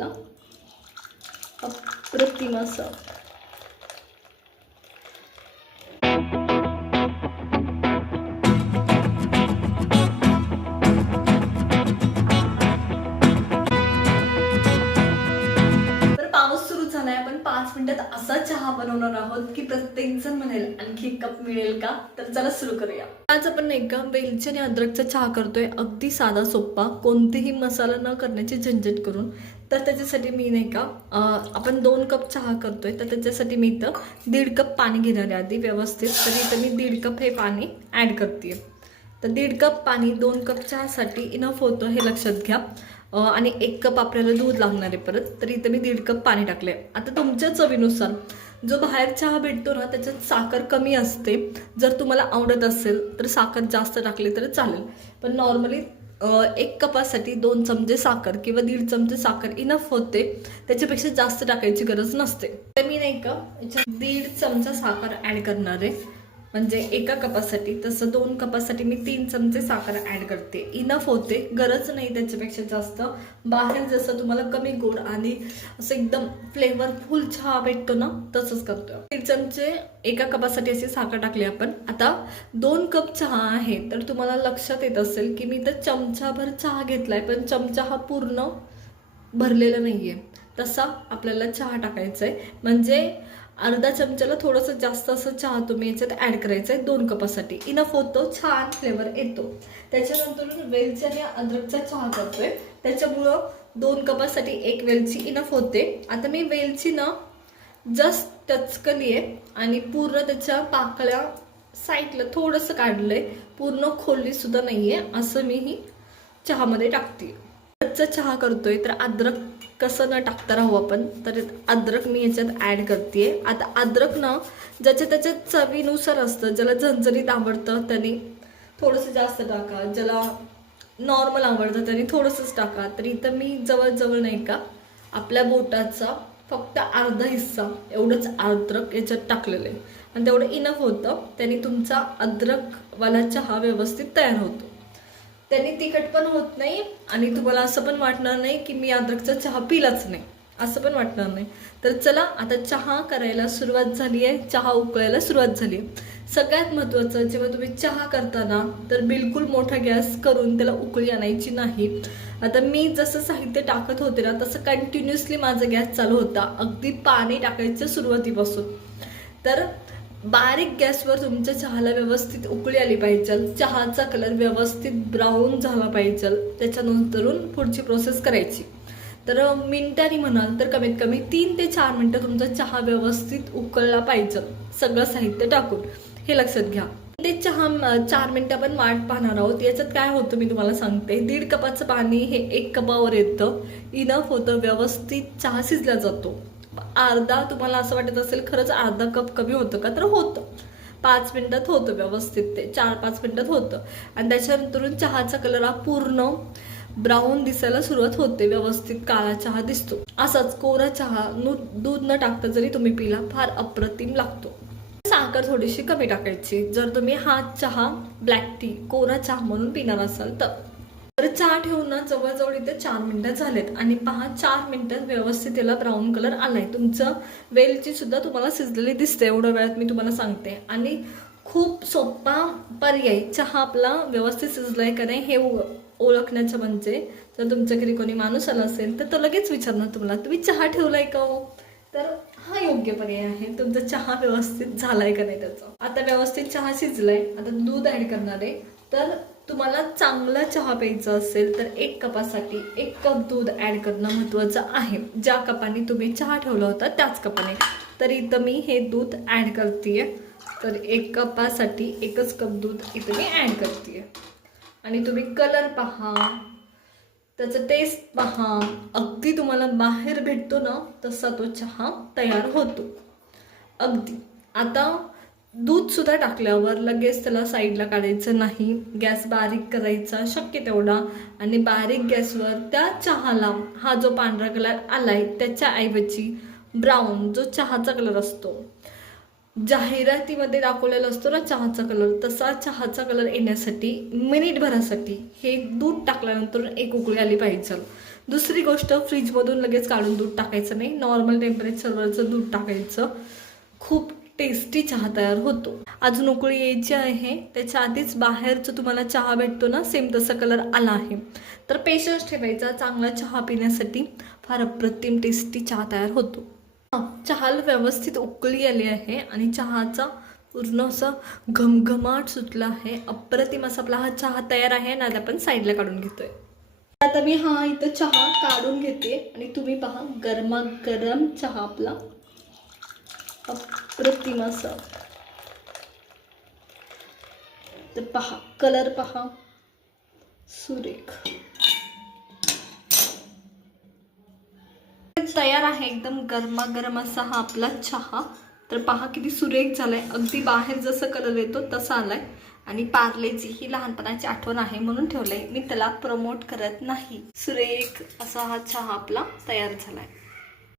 आपला अप्रतिम असा आपण 5 मिनिटात असा चहा बनवणार आहोत की प्रत्येक जण म्हणेल आणखी एक कप मिळेल का. तर चला सुरू करूया. आज आपण नाही का वेलची आणि अद्रकचा चहा करतोय, अगदी साधा सोपा, कोणतेही मसाला न करण्याची झंझट करून. तर त्याच्यासाठी मी नाही का आपण 2 कप चहा करतोय, तर त्याच्यासाठी मी इथं 1.5 कप पाणी घेणार आहे आधी व्यवस्थित. तर इथं मी 1.5 कप हे पाणी ॲड करते. तर 1.5 कप पाणी 2 कप चहासाठी इनफ होतं हे लक्षात घ्या. आणि 1 कप आपल्याला दूध लागणार आहे परत. तर इथं मी 1.5 कप पाणी टाकले. आता तुमच्या चवीनुसार, जो बाहेर चहा भेटतो ना त्याच्यात साखर कमी असते. जर तुम्हाला आवडत असेल तर साखर जास्त टाकली तर चालेल, पण नॉर्मली 1 कपासाठी 2 चमचे साखर किंवा 1.5 चमचे साखर इनफ होते. त्याच्यापेक्षा जास्त टाकायची गरज नसते. तर मी नाही का याच्यात 1.5 चमचा साखर ॲड करणार आहे, म्हणजे 1 कपासाठी. तसं 2 कपासाठी मी 3 चमचे साखर ॲड करते. इनफ होते, गरज नाही त्याच्यापेक्षा जास्त. बाहेर जसं तुम्हाला कमी गोड आणि असं एकदम फ्लेवरफुल चहा भेटतो ना, तसंच करतो. 1 चमचे 1 कपासाठी अशी साखर टाकली आपण. आता 2 कप चहा आहे, तर तुम्हाला लक्षात येत असेल की मी तर चमचाभर चहा घेतलाय, पण चमचा हा पूर्ण भरलेला नाहीये. तसा आपल्याला चहा टाकायचा आहे, म्हणजे अर्धा चमच्याला थोडंसं जास्त असं चहा तुम्ही याच्यात ॲड करायचं आहे. 2 कपासाठी इनफ होतो, छान फ्लेवर येतो. त्याच्यानंतर वेलची आणि अद्रकचा चहा करतोय, त्याच्यामुळं 2 कपासाठी 1 वेलची इनफ होते. आता मी वेलची ना जस्ट टचकली आहे आणि पूर्ण त्याच्या पाकळ्या साईडला थोडंसं काढलंय, पूर्ण खोलली सुद्धा नाहीये. असं मी ही चहामध्ये टाकते. चहा करतोय तर अद्रक कसं न टाकता राहू आपण, तर अद्रक मी याच्यात ॲड करते. आता अद्रक ना ज्याच्या त्याच्या चवीनुसार असतं. ज्याला झणझणीत आवडतं त्याने थोडंसं जास्त टाका, ज्याला नॉर्मल आवडतं त्याने थोडंसंच टाका. तर इथं मी जवळजवळ नाही का आपल्या बोटाचा फक्त अर्धा हिस्सा एवढंच अद्रक याच्यात टाकलेलं आहे, आणि तेवढं इनफ होतं. त्याने तुमचा अद्रकवाला चहा व्यवस्थित तयार होतो. त्यांनी तिखट पण होत नाही आणि तुम्हाला असं पण वाटणार नाही की मी अद्रकचा चहा पिलाच नाही, असं पण वाटणार नाही. तर चला आता चहा करायला सुरुवात झाली आहे, चहा उकळायला सुरुवात झाली आहे. सगळ्यात महत्त्वाचं, जेव्हा तुम्ही चहा करताना तर बिलकुल मोठा गॅस करून त्याला उकळी आणायची नाही. आता मी जसं साहित्य टाकत होते ना तसं कंटिन्युअसली माझा गॅस चालू होता, अगदी पाणी टाकायचं सुरुवातीपासून. तर बारीक गॅसवर तुमच्या चहाला व्यवस्थित उकळी आली पाहिजे, चहाचा कलर व्यवस्थित ब्राऊन झाला पाहिजे. त्याच्यानंतरून पुढची प्रोसेस करायची. तर मिनिटांनी म्हणाल तर कमीत कमी 3 ते 4 मिनिटं तुमचा चहा व्यवस्थित उकळला पाहिजे, सगळं साहित्य टाकून. हे लक्षात घ्या. ते चहा 4 मिनिटं आपण वाट पाहणार आहोत. याच्यात काय होतं मी तुम्हाला सांगते. 1.5 कपाचं पाणी हे 1 कपावर येतं, इनफ होतं, व्यवस्थित चहा शिजला जातो. अर्धा तुम्हाला असं वाटत असेल खरंच अर्धा कप कमी होतं का, तर होतं. 5 मिनिटात होतं व्यवस्थित, ते 4-5 मिनिटात होतं. आणि त्याच्यानंतरून चहाचा कलर हा पूर्ण ब्राऊन दिसायला सुरुवात होते, व्यवस्थित काळा चहा दिसतो. असाच कोरा चहा दूध न टाकता जरी तुम्ही पिला फार अप्रतिम लागतो. साखर थोडीशी कमी टाकायची जर तुम्ही हा चहा ब्लॅक टी कोरा चहा म्हणून पिणार असाल तर. चहा ठेवून ना जवळजवळ इथे 4 मिनिटं झालेत आणि पहा 4 मिनिटात व्यवस्थित याला ब्राऊन कलर आलाय. तुमचं वेलची सुद्धा तुम्हाला शिजलेली दिसते एवढ्या वेळात, मी तुम्हाला सांगते. आणि खूप सोपा पर्याय, चहा आपला व्यवस्थित शिजलाय का नाही हे ओळखण्याचं म्हणजे जर तुमच्या घरी कोणी माणूस आला असेल तर तो लगेच विचारणार तुम्हाला, तुम्ही चहा ठेवलाय का हो. तर हा योग्य पर्याय आहे, तुमचा चहा व्यवस्थित झालाय का नाही त्याचा. आता व्यवस्थित चहा शिजलाय, आता दूध ॲड करणार आहे. तर तुम्हाला चांगला चहा प्यायचा असेल तर 1 कपासाठी 1 कप दूध ॲड करणं महत्त्वाचं आहे. ज्या कपाने तुम्ही चहा ठेवला होता त्याच कपाने. तर इथं मी हे दूध ॲड करते. तर 1 कपासाठी 1च कप दूध इथं मी ॲड करते. आणि तुम्ही कलर पहा, त्याचं टेस्ट पहा, अगदी तुम्हाला बाहेर भेटतो ना तसा तो चहा तयार होतो अगदी. आता दूध सुद्धा टाकल्यावर लगेच त्याला साईडला काढायचं नाही, गॅस बारीक करायचा शक्य तेवढा. आणि बारीक गॅसवर त्या चहाला हा जो पांढरा कलर आलाय त्याच्याऐवजी ब्राऊन जो चहाचा कलर असतो, जाहिरातीमध्ये दाखवलेला असतो ना चहाचा कलर, तसा चहाचा कलर येण्यासाठी मिनिटभरासाठी हे दूध टाकल्यानंतर 1 उकळी आली पाहिजे. दुसरी गोष्ट, फ्रीजमधून लगेच काढून दूध टाकायचं नाही, नॉर्मल टेम्परेचरवरचं दूध टाकायचं. खूप टेस्टी चहा तयार होतो. अजून उकळी यायची आहे, त्याच्या आधीच बाहेरचं तुम्हाला चहा भेटतो ना, सेम तसा कलर आला आहे. तर पेशन्स ठेवायचा चांगला चहा पिण्यासाठी. फार अप्रतिम टेस्टी चहा तयार होतो. चहाला व्यवस्थित उकळी आली आहे आणि चहाचा पूर्ण असं घमघमाट सुटला आहे. अप्रतिम असा आपला हा चहा तयार आहे आणि आता आपण साईडला काढून घेतोय. आता मी हा इथं चहा काढून घेते आणि तुम्ही पहा, गरमागरम चहा आपला अप्रतिम असा. तर पहा, कलर पहा, सुरेख तयार आहे. एकदम गरमागरम असा हा आपला चहा. तर पहा किती सुरेख झालाय. अगदी बाहेर जसं कलर येतो तसा आलाय. आणि पार्लेची ही लहानपणाची आठवण आहे म्हणून ठेवलंय, मी त्याला प्रमोट करत नाही. सुरेख असा हा चहा आपला तयार झालाय.